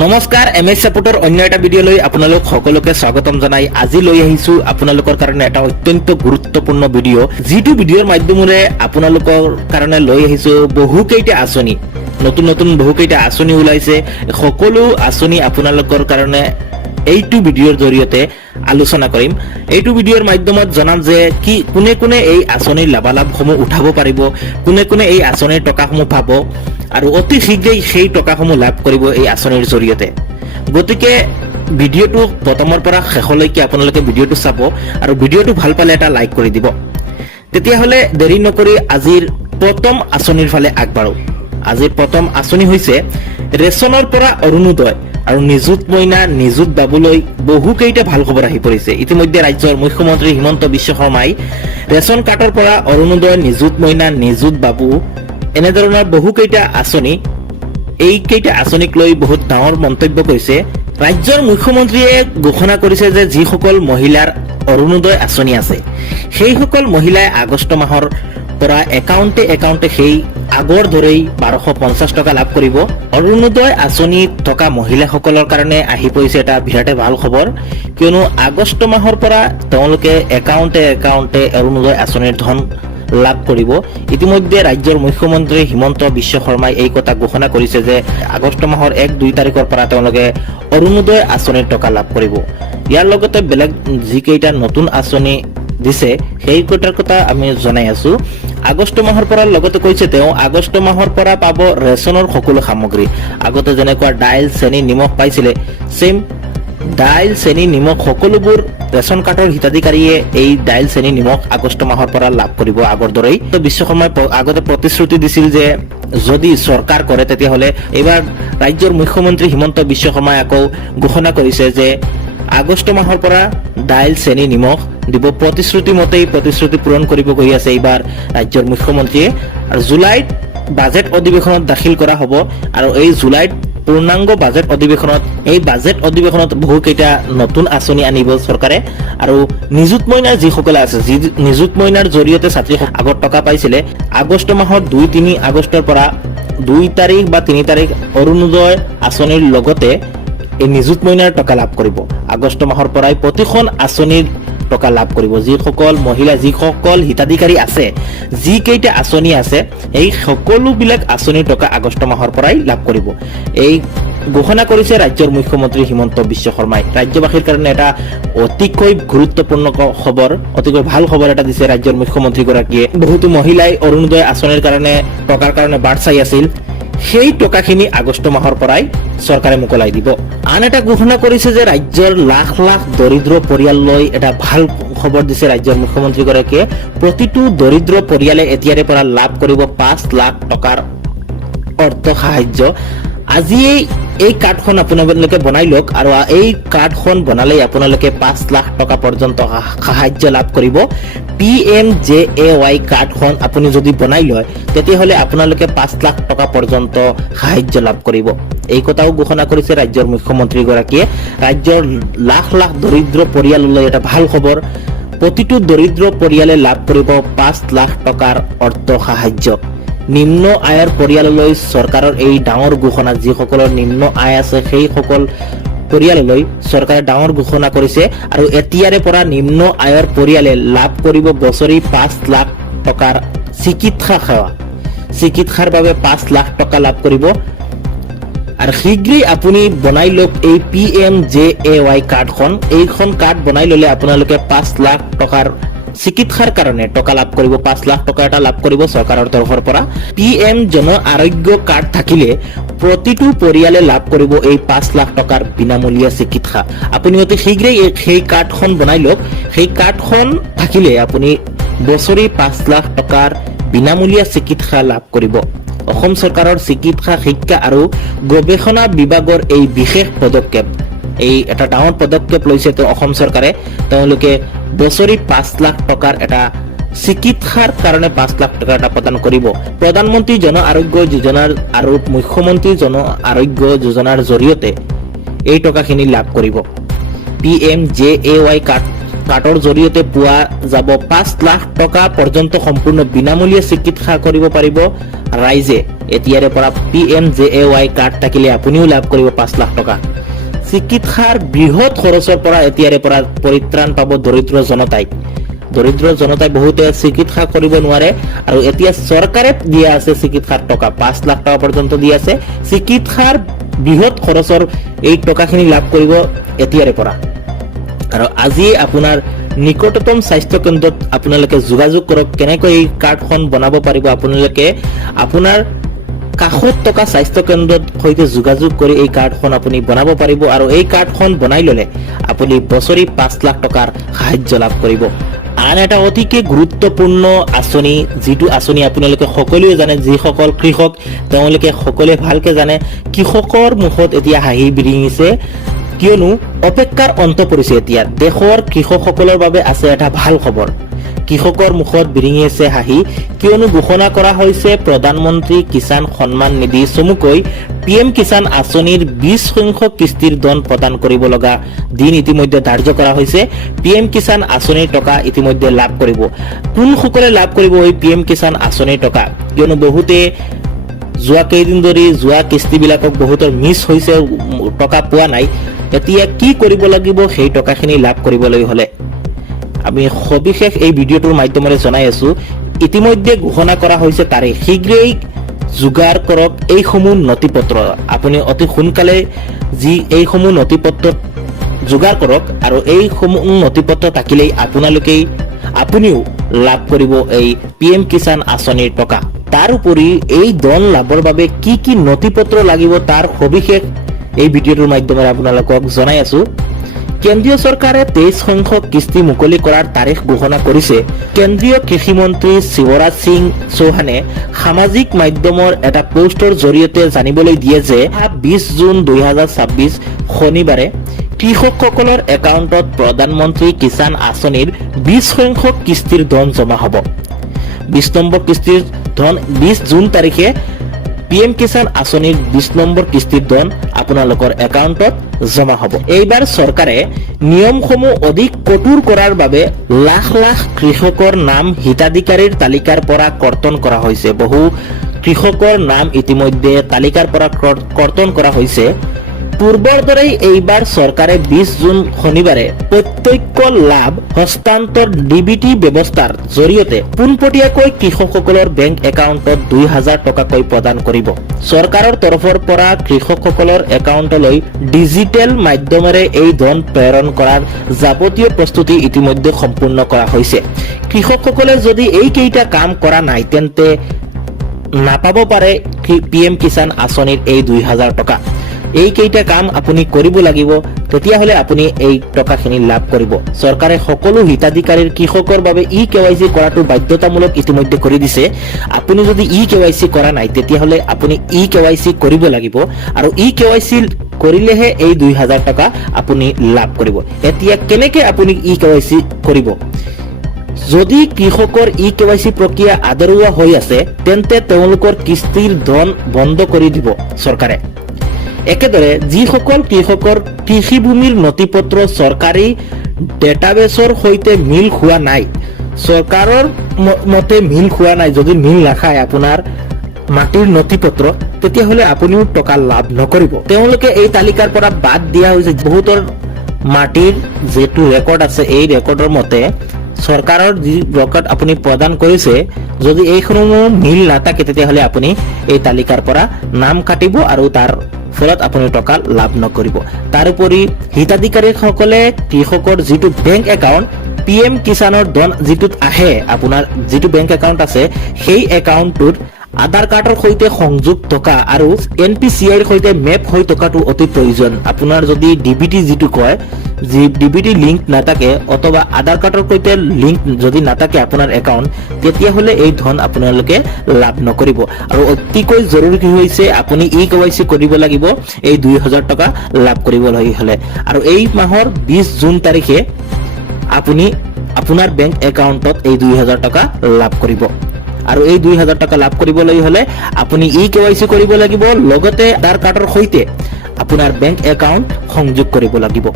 নমস্কাৰ এমএছ সাপোৰ্টৰ অন্য এটা ভিডিঅ' লৈ আপোনালোক সকলোকে স্বাগতম জনাই আজি লৈ আহিছো আপোনালোকৰ কাৰণে এটা অত্যন্ত গুৰুত্বপূৰ্ণ ভিডিঅ' যিটো ভিডিঅ'ৰ মাধ্যমেৰে আপোনালোকৰ কাৰণে লৈ আহিছো বহুকেইটা আঁচনি নতুন বহুকেইটা আঁচনি ওলাইছে সকলো আঁচনি আপোনালোকৰ কাৰণে এইটো ভিডিঅ'ৰ জৰিয়তে আলোচনা কৰিম এইটো ভিডিঅ'ৰ মাধ্যমত জনাম যে কি কোনে এই আঁচনিৰ লাভালাভসমূহ উঠাব পাৰিব কোনে এই আঁচনিৰ টকাসমূহ পাব আৰু অতি শীঘ্ৰেই সেই টকাসমূহ লাভ কৰিব এই আঁচনিৰ জৰিয়তে গতিকে ভিডিঅ'টো প্ৰথমৰ পৰা শেষলৈকে আপোনালোকে ভিডিঅ'টো চাব আৰু ভিডিঅ'টো ভাল পালে এটা লাইক কৰি দিব তেতিয়াহ'লে দেৰি নকৰি আজিৰ প্ৰথম আঁচনিৰ ফালে আগবাঢ়ো আজিৰ প্ৰথম আঁচনি হৈছে ৰেচনৰ পৰা অৰুণোদয় আৰু নিযুত মইনা নিযুত বাবুলৈ বহুকেইটা ভাল খবৰ আহি পৰিছে ইতিমধ্যে ৰাজ্যৰ মুখ্যমন্ত্ৰী হিমন্ত বিশ্ব শৰ্মাই ৰেচন কাৰ্ডৰ পৰা অৰুণোদয় নিযুত মইনা নিযুত বাবু এনেধৰণৰ বহুকেইটা আঁচনি এইকেইটা আঁচনিক লৈ বহুত ডাঙৰ মন্তব্য কৰিছে ৰাজ্যৰ মুখ্যমন্ত্ৰীয়ে ঘোষণা কৰিছে যে যিসকল মহিলাৰ অৰুণোদয় আঁচনি আছে সেইসকল মহিলাই আগষ্ট মাহৰ পৰা একাউণ্টে সেই আগৰ দৰেই 1250 টকা লাভ কৰিব অৰুণোদয় আঁচনি থকা মহিলাসকলৰ কাৰণে আহি পৰিছে এটা বিৰাটে ভাল খবৰ কিয়নো আগষ্ট মাহৰ পৰা তেওঁলোকে একাউণ্টে অৰুণোদয় আঁচনিৰ ধন লাভ কৰিব ইতিমধ্যে ৰাজ্যৰ মুখ্যমন্ত্ৰী হিমন্ত বিশ্ব শৰ্মাই এই কথা ঘোষণা কৰিছে যে আগষ্ট মাহৰ 1-2 তাৰিখৰ পৰা তেওঁলোকে অৰুণোদয় আঁচনিৰ টকা লাভ কৰিব ইয়াৰ লগতে বেলেগ যিকেইটা নতুন আঁচনি দিছে সেই কথাৰ কথা আমি জনাই আছো আগষ্ট মাহৰ পৰা লগতে কৈছে তেওঁ আগষ্ট মাহৰ পৰা পাব ৰেচনৰ সকলো সামগ্ৰী আগতে যেনেকুৱা ডাইল চেনি নিমখ পাইছিলে সেম ডাইল চেনি নিমখ সকলোবোৰ ৰেচন কাৰ্ডৰ হিতাধিকাৰীয়ে এই ডাইল চেনি নিমখ আগষ্ট মাহৰ পৰা লাভ কৰিব আগৰ দৰেই তো বিশ্ব শৰ্মাই আগতে প্ৰতিশ্ৰুতি দিছিল যে যদি চৰকাৰ কৰে তেতিয়াহ'লে এইবাৰ ৰাজ্যৰ মুখ্যমন্ত্ৰী হিমন্ত বিশ্ব শৰ্মাই আকৌ ঘোষণা কৰিছে যে আগষ্ট মাহৰ পৰা ডাইল চেনি নিমখ দিব প্ৰতিশ্ৰুতি পূৰণ কৰিব গৈ আছে এইবাৰ ৰাজ্যৰ মুখ্যমন্ত্ৰীয়ে আৰু জুলাইত বাজেট অধিৱেশনত দাখিল কৰা হ'ব আৰু এই জুলাইত পূৰ্ণাংগ বাজেট অধিৱেশনত বহুকেইটা নতুন আঁচনি আনিব চৰকাৰে আৰু নিযুত মইনাৰ যিসকলে আছে নিযুত মইনাৰ জৰিয়তে ছাত্ৰী আগত টকা পাইছিলে আগষ্ট মাহৰ 2-3 আগষ্টৰ পৰা 2 তাৰিখ বা 3 তাৰিখ অৰুণোদয় আঁচনিৰ লগতে এই নিযুত মইনাৰ টকা লাভ কৰিব আগষ্ট মাহৰ পৰাই প্ৰতিখন আঁচনিৰ টকা লাভ কৰিব যিসকল মহিলা যিসকল হিতাধিকাৰী আছে যিকেইটা আঁচনি আছে এই সকলোবিলাক আঁচনিৰ টকা আগষ্ট মাহৰ পৰাই লাভ কৰিব এই ঘোষণা কৰিছে ৰাজ্যৰ মুখ্যমন্ত্ৰী হিমন্ত বিশ্ব শৰ্মাই ৰাজ্যবাসীৰ কাৰণে এটা অতিকৈ গুৰুত্বপূৰ্ণ খবৰ অতিকৈ ভাল খবৰ এটা দিছে ৰাজ্যৰ মুখ্যমন্ত্ৰীগৰাকীয়ে বহুতো মহিলাই অৰুণোদয় আঁচনিৰ কাৰণে টকাৰ কাৰণে বাট চাই আছিল সেই টকাখিনি আগষ্ট মাহৰ পৰাই চৰকাৰে মোকলাই দিব আন এটা ঘোষণা কৰিছে যে ৰাজ্যৰ লাখ দৰিদ্ৰ পৰিয়াললৈ এটা ভাল খবৰ দিছে ৰাজ্যৰ মুখ্যমন্ত্ৰীগৰাকীয়ে প্ৰতিটো দৰিদ্ৰ পৰিয়ালে এতিয়াৰে পৰা লাভ কৰিব 5 লাখ টকাৰ অৰ্থ সাহায্য আজিয়েই এই কাৰ্ডখন আপোনালোকে বনাই লওক আৰু এই কাৰ্ডখন বনালে আপোনালোকে 5 লাখ টকা পৰ্যন্ত সাহায্য লাভ কৰিব PMJAY কাৰ্ডখন আপুনি যদি বনাই লয় তেতিয়াহ'লে আপোনালোকে 5 লাখ টকা পৰ্যন্ত সাহায্য লাভ কৰিব এই কথাও ঘোষণা কৰিছে ৰাজ্যৰ মুখ্যমন্ত্ৰীগৰাকীয়ে ৰাজ্যৰ লাখ দৰিদ্ৰ পৰিয়াললৈ এটা ভাল খবৰ প্ৰতিটো দৰিদ্ৰ পৰিয়ালে লাভ কৰিব 5 লাখ টকাৰ অৰ্থ সাহায্য নিম্ন আয়ৰ পৰিয়াললৈ চৰকাৰৰ এই ডাঙৰ ঘোষণা যিসকলৰ নিম্ন আয় আছে সেই সকল পৰিয়াললৈ চৰকাৰে ডাঙৰ ঘোষণা কৰিছে আৰু এতিয়াৰে পৰা নিম্ন আয়ৰ পৰিয়ালে লাভ কৰিব বছৰি 5 লাখ টকাৰ চিকিৎসাৰ বাবে 5 লাখ টকা লাভ কৰিব আৰু শীঘ্ৰেই আপুনি বনাই লওক এই PMJAY কাৰ্ডখন এইখন কাৰ্ড বনাই ললে আপোনালোকে 5 লাখ টকাৰ চিকিৎসাৰ কাৰণে টকা লাভ কৰিব 5 লাখ টকা এটা লাভ কৰিব চৰকাৰৰ তৰফৰ পৰা PM জন আৰোগ্য কাৰ্ড থাকিলে প্ৰতিটো পৰিয়ালে লাভ কৰিব এই 5 লাখ টকাৰ বিনামূলীয়া চিকিৎসা আপুনি অতি শীঘ্ৰেই সেই কাৰ্ডখন বনাই লওক সেই কাৰ্ডখন থাকিলে আপুনি বছৰি 5 লাখ টকাৰ বিনামূলীয়া চিকিৎসা লাভ কৰিব অসম চৰকাৰৰ চিকিৎসা শিক্ষা আৰু গৱেষণা বিভাগৰ এই বিশেষ পদক্ষেপ এই এটা ডাঙৰ পদক্ষেপ লৈছে তো অসম চৰকাৰে তেওঁলোকে বছৰি 5 লাখ টকাৰ এটা চিকিৎসাৰ কাৰণে 5 লাখ টকা এটা প্ৰদান কৰিব প্ৰধানমন্ত্ৰী জন আৰোগ্য যোজনাৰ আৰু মুখ্যমন্ত্ৰী জন আৰোগ্য যোজনাৰ জৰিয়তে এই টকাখিনি লাভ কৰিব PMJAY কাৰ্ডৰ জৰিয়তে পোৱা যাব 5 লাখ টকা পৰ্যন্ত সম্পূৰ্ণ বিনামূলীয়া চিকিৎসা কৰিব পাৰিব ৰাইজে এতিয়াৰে পৰা PMJAY কাৰ্ড থাকিলে আপুনিও লাভ কৰিব 5 লাখ টকা। চিকিৎসাৰ বৃহৎ খৰচৰ পৰা এতিয়াৰে পৰা পৰিত্ৰাণ পাব দৰিদ্ৰ জনতাই বহুতে চিকিৎসা কৰিব নোৱাৰে আৰু এতিয়া চৰকাৰে দিয়া আছে চিকিৎসাৰ টকা 5 লাখ টকা পৰ্যন্ত দি আছে। চিকিৎসাৰ বৃহৎ খৰচৰ এই টকাখিনি লাভ কৰিব এতিয়াৰে পৰা। আৰু আজি আপোনাৰ নিকটতম স্বাস্থ্য কেন্দ্ৰত আপোনালোকে যোগাযোগ কৰক। কেনেকৈ এই কাৰ্ডখন বনাব পাৰিব, আপোনালোকে আপোনাৰ কাষত থকা স্বাস্থ্য কেন্দ্ৰৰ সৈতে যোগাযোগ কৰি এই কাৰ্ডখন আপুনি বনাব পাৰিব আৰু এই কাৰ্ডখন বনাই ল'লে আপুনি বছৰি 5 লাখ টকাৰ সাহায্য লাভ কৰিব। আন এটা অতিকে গুৰুত্বপূৰ্ণ আঁচনি, যিটো আঁচনি আপোনালোকে সকলোৱে জানে, যিসকল কৃষক তেওঁলোকে সকলোৱে ভালকে জানে। কৃষকৰ মুখত এতিয়া হাঁহি বিৰিঙিছে, কিয়নো অপেক্ষাৰ অন্ত পৰিছে। এতিয়া দেশৰ কৃষকসকলৰ বাবে আছে এটা ভাল খবৰ। কৃষকৰ মুখত বিৰিঙি আছে হাঁহি, কিয়নো ঘোষণা কৰা হৈছে প্ৰধানমন্ত্ৰী কিষাণ সন্মান নিধি চমুকৈ PM কিষাণ আঁচনিৰ 20 সংখ্যক কিস্তিৰ ধন প্ৰদান কৰিব লগা দিন ইতিমধ্যে ধাৰ্য কৰা হৈছে। PM কিষাণ আঁচনিৰ টকা ইতিমধ্যে লাভ কৰিব। কোনসকলে লাভ কৰিব এই PM কিষাণ আঁচনিৰ টকা? কিয়নো বহুতে যোৱা কেইদিন ধৰি যোৱা কিস্তিবিলাকক বহুতৰ মিছ হৈছে, টকা পোৱা নাই। এতিয়া কি কৰিব লাগিব সেই টকাখিনি লাভ কৰিবলৈ হলে আমি সবিশেষ এই ভিডিঅ'টোৰ মাধ্যমেৰে জনাই আছো। ইতিমধ্যে ঘোষণা কৰা হৈছে তাৰিখ, শীঘ্ৰেই যোগাৰ কৰক এইসমূহ নথিপত্ৰ। আপুনি অতি সোনকালে এইসমূহ নথিপত্ৰ যোগাৰ কৰক আৰু এইসমূহ নথিপত্ৰ থাকিলেই আপুনিও লাভ কৰিব এই PM কিষাণ আঁচনিৰ টকা। তাৰ উপৰি এই ধন লাভৰ বাবে কি কি নথিপত্ৰ লাগিব তাৰ সবিশেষ এই ভিডিঅ'টোৰ মাধ্যমেৰে আপোনালোকক জনাই আছো। কেন্দ্ৰীয় চৰকাৰে 23 সংখ্যক কিস্তি মুকলি কৰাৰ তাৰিখ ঘোষণা কৰিছে। কেন্দ্ৰীয় কৃষি মন্ত্ৰী শিৱৰাজ সিং চৌহানে সামাজিক মাধ্যমৰ এটা পোষ্টৰ জৰিয়তে জানিবলৈ দিয়ে যে 20 জুন 2026 শনিবাৰে কৃষকসকলৰ একাউণ্টত প্ৰধানমন্ত্ৰী কিষাণ আঁচনিৰ 20 সংখ্যক কিস্তিৰ ধন জমা হ'ব। 20 নম্বৰ কিস্তিৰ ধন 20 জুন তাৰিখে PM কিষাণ আঁচনিৰ 20 নম্বৰ কিস্তিৰ ধন আপোনালোকৰ একাউণ্টত জমা হ'ব। এইবাৰ চৰকাৰে নিয়মসমূহ অধিক কঠোৰ কৰাৰ বাবে লাখ লাখ কৃষকৰ নাম হিতাধিকাৰীৰ তালিকাৰ পৰা কৰ্তন কৰা হৈছে। বহু কৃষকৰ নাম ইতিমধ্যে তালিকাৰ পৰা কৰ্তন কৰা হৈছে। পূৰ্বৰ দৰেই এইবাৰ চৰকাৰে 20 জুন শনিবাৰে প্ৰত্যক্ষ লাভ হস্তান্তৰ DBT ব্যৱস্থাৰ জৰিয়তে পোনপটীয়াকৈ কৃষকসকলৰ বেংক একাউণ্টত 2000 টকাকৈ প্ৰদান কৰিব। চৰকাৰৰ তৰফৰ পৰা কৃষকসকলৰ একাউণ্টলৈ ডিজিটেল মাধ্যমেৰে এই ধন প্ৰেৰণ কৰাৰ যাৱতীয় প্ৰস্তুতি ইতিমধ্যে সম্পূৰ্ণ কৰা হৈছে। কৃষকসকলে যদি এইকেইটা কাম কৰা নাই তেন্তে নাপাব পাৰে PM কিষাণ আঁচনিৰ এই 2000 টকা। এইকেইটা কাম আপুনি কৰিব লাগিব, তেতিয়াহ'লে আপুনি এই টকাখিনি লাভ কৰিব। চৰকাৰে সকলো হিতাধিকাৰীৰ কৃষকৰ বাবে eKYC কৰাটো বাধ্যতামূলক ইতিমধ্যে কৰি দিছে। আপুনি যদি eKYC কৰা নাই তেতিয়াহ'লে আপুনি eKYC কৰিব লাগিব আৰু eKYC কৰিলেহে এই 2000 টকা আপুনি লাভ কৰিব। এতিয়া কেনেকৈ আপুনি eKYC কৰিব? যদি কৃষকৰ eKYC প্ৰক্ৰিয়া আদৰুৱা হৈ আছে তেন্তে তেওঁলোকৰ কিস্তিৰ ধন বন্ধ কৰি দিব চৰকাৰে। একেদৰে যিসকল কৃষকৰ কৃষিভূমিৰ নথিপত্ৰ চৰকাৰী ডেটাবেছৰ সৈতে মিল খোৱা নাই, চৰকাৰৰ মতে মিল খোৱা নাই, যদি মিল নাখায় আপোনাৰ মাটিৰ নথিপত্ৰ, তেতিয়াহ'লে আপুনিও টকা লাভ নকৰিব। তেওঁলোকে এই তালিকাৰ পৰা বাদ দিয়া হৈছে। বহুতৰ মাটিৰ যিটো ৰেকৰ্ড আছে এই ৰেকৰ্ডৰ মতে চৰকাৰৰ যি ৰেকৰ্ড আপুনি প্ৰদান কৰিছে, যদি এইসমূহ মিল নাথাকে তেতিয়াহ'লে আপুনি এই তালিকাৰ পৰা নাম কাটিব আৰু তাৰ ফলত আপুনি টকা লাভ নকৰিব। তাৰোপৰি হিতাধিকাৰীসকলে কৃষকৰ যিটো বেংক একাউণ্ট PM কিষাণৰ ধন যিটোত আহে, আপোনাৰ যিটো বেংক একাউণ্ট আছে সেই একাউণ্টটোত আধাৰ কাৰ্ডৰ সৈতে সংযোগ থকা আৰু NPCIৰ সৈতে মেপ হৈ থকাটো অতি প্ৰয়োজন। আপোনাৰ যদি DBT যিটো কয়, DBT লিংক নাথাকে অথবা আধাৰ কাৰ্ডৰ সৈতে লিংক যদি নাথাকে আপোনাৰ একাউণ্ট, তেতিয়াহ'লে এই ধন আপোনালোকে লাভ নকৰিব। আৰু অতিকৈ জৰুৰী কি হৈছে, আপুনি eKYC কৰিব লাগিব এই 2000 টকা লাভ কৰিবলৈ হ'লে। আৰু এই মাহৰ 20 জুন তাৰিখে আপুনি আপোনাৰ বেংক একাউণ্টত এই 2000 টকা লাভ কৰিব। আৰু এই 2000 টকা লাভ কৰিবলৈ হ'লে আপুনি eKYC কৰিব লাগিব, লগতে আধাৰ কাৰ্ডৰ সৈতে আপোনাৰ বেংক একাউণ্ট সংযোগ কৰিব লাগিব।